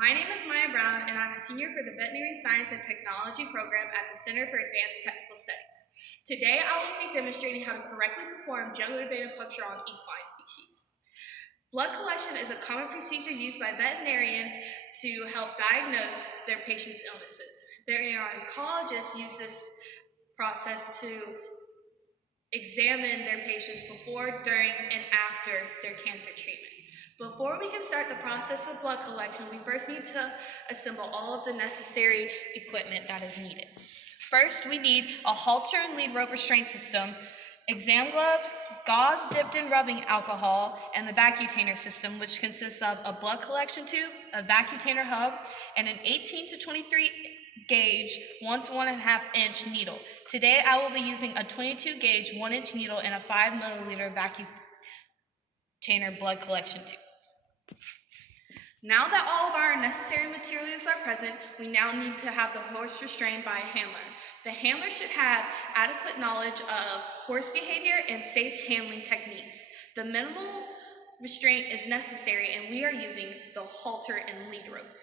My name is Maya Brown, and I'm a senior for the Veterinary Science and Technology program at the Center for Advanced Technical Studies. Today, I will be demonstrating how to correctly perform jugular vein puncture on equine species. Blood collection is a common procedure used by veterinarians to help diagnose their patients' illnesses. Their oncologists use this process to examine their patients before, during, and after their cancer treatment. Before we can start the process of blood collection, we first need to assemble all of the necessary equipment that is needed. First, we need a halter and lead rope restraint system, exam gloves, gauze dipped in rubbing alcohol, and the vacutainer system, which consists of a blood collection tube, a vacutainer hub, and an 18 to 23 gauge 1 to 1.5 inch needle. Today, I will be using a 22 gauge 1 inch needle and a 5 milliliter vacutainer blood collection tube. Now that all of our necessary materials are present, we now need to have the horse restrained by a handler. The handler should have adequate knowledge of horse behavior and safe handling techniques. The minimal restraint is necessary, and we are using the halter and lead rope.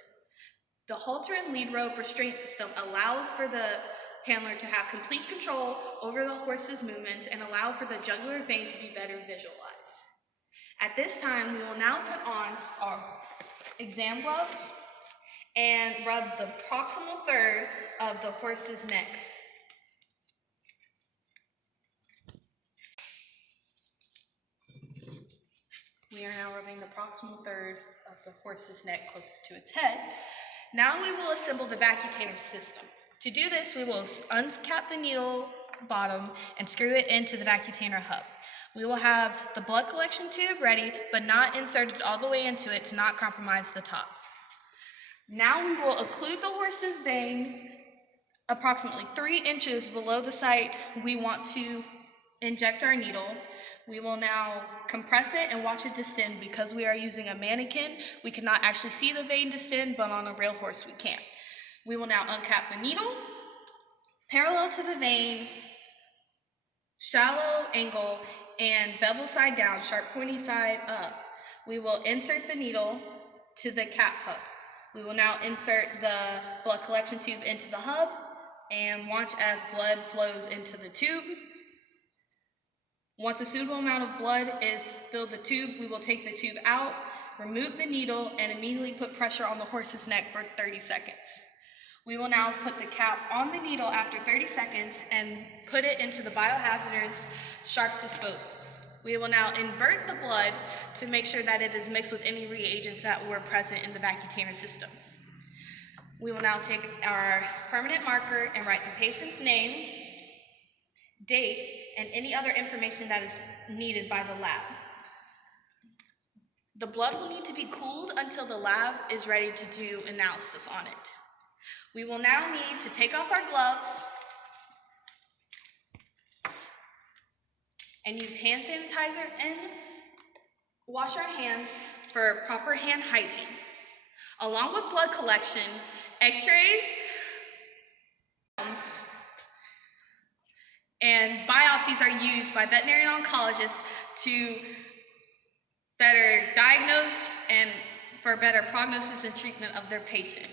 The halter and lead rope restraint system allows for the handler to have complete control over the horse's movements and allow for the jugular vein to be better visualized. At this time, we will now put on our exam gloves and rub the proximal third of the horse's neck. We are now rubbing the proximal third of the horse's neck closest to its head. Now we will assemble the vacutainer system. To do this, we will uncap the needle bottom and screw it into the vacutainer hub. We will have the blood collection tube ready, but not inserted all the way into it to not compromise the top. Now we will occlude the horse's vein approximately 3 inches below the site we want to inject our needle. We will now compress it and watch it distend. Because we are using a mannequin, we cannot actually see the vein distend, but on a real horse we can. We will now uncap the needle, parallel to the vein, shallow angle, and bevel side down, sharp pointy side up. We will insert the needle to the cap hub. We will now insert the blood collection tube into the hub and watch as blood flows into the tube. Once a suitable amount of blood is filled the tube, we will take the tube out, remove the needle, and immediately put pressure on the horse's neck for 30 seconds. We will now put the cap on the needle after 30 seconds and put it into the biohazardous sharps disposal. We will now invert the blood to make sure that it is mixed with any reagents that were present in the vacutainer system. We will now take our permanent marker and write the patient's name, date, and any other information that is needed by the lab. The blood will need to be cooled until the lab is ready to do analysis on it. We will now need to take off our gloves and use hand sanitizer and wash our hands for proper hand hygiene. Along with blood collection, x-rays and biopsies are used by veterinary oncologists to better diagnose and for better prognosis and treatment of their patient.